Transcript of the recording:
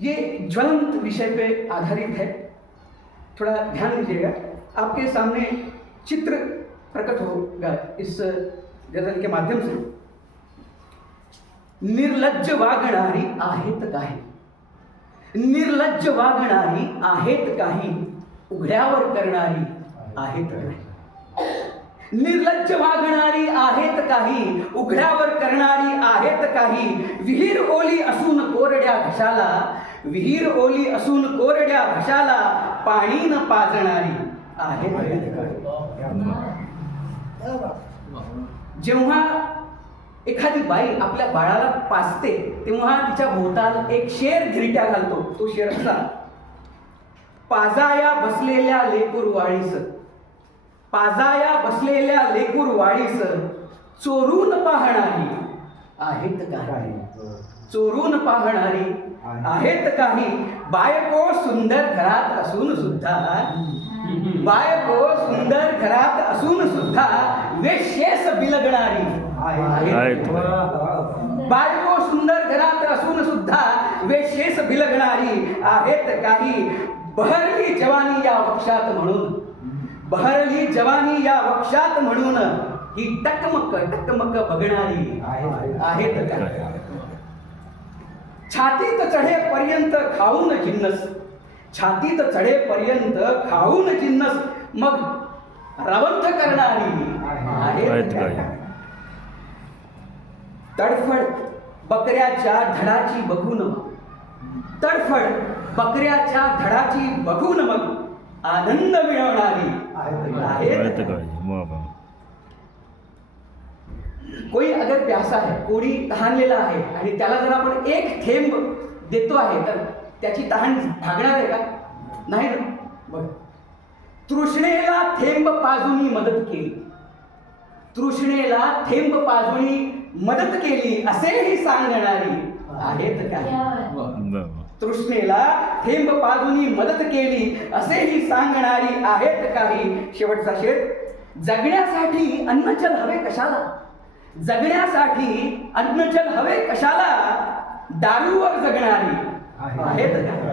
ये ज्वलंत विषय पे आधारित है। थोड़ा ध्यान दीजिएगा, आपके सामने चित्र प्रकट होगा इस गजल के माध्यम से। निर्लज्ज वागणारी आहेत काही, निर्लज्ज वागणारी आहेत काही, उघड्यावर करणारी आहेत काही। निर्लज्ज वागणारी आहेत काही, उघड्यावर करणारी आहेत काही। विहीर ओली असून कोरड्या घशाला, विहीर ओली असून कोरड्या घशाला, पाणी न पाजणारी आहेत काही। जेव्हा एखादी बाई आपल्या बाळाला पाजते तेव्हा तिच्या भोवताल एक शेर धिरट्या घालतो। तो शेर असा, पाजाया बसलेल्या लेकूर वाळीस, पाजाया बसलेल्या लेकूर वाळीस, चोरून पाहणारी आहेत काही, चोरून पाहणारी आहेत काही। बायको सुंदर घरात असून सुद्धा, बायको सुंदर घरात असून सुद्धा, वेश्येस बिलगणारी आहेत। बायको सुंदर घरात असून सुद्धा वेश्येस बिलगणारी आहेत काही। बहरली जवानी या वक्षात म्हणून, बहरली जवानी या वक्षात म्हणून, ही टकमक टकमक बघणारी आहेत काही। छातीत चढेपर्यंत खाऊन जिन्नस, छातीत चढेपर्यंत खाऊन जिन्नस, मग रवंथ करणारी आहेत काही। तडफड बकऱ्याच्या धडाची बघून, तडफड बकऱ्याच्या धडाची बघून, मग आनंद मिळवणारी आहेत काही। कोई अगर प्यासा है, कोणी तहानलेला आहे आणि त्याला जर आपण एक थेंब देतो आहे तर त्याची तहान भागणार आहे का? नाही ना। बघ, तृष्णेला थेंब पाजुनी मदत केली, तृष्णेला थेंब पाजुनी मदत केली, असेही सांगणारी आहेत काही। तृष्णेला थेंब पाजुनी मदत केली, असेही सांगणारी आहेत काही। शेवटचा शेर, जगण्यासाठी अन्नजल हवे कशाला, जगण्यासाठी अन्नजल हवे कशाला, दारूवर जगणारी आहेत काही।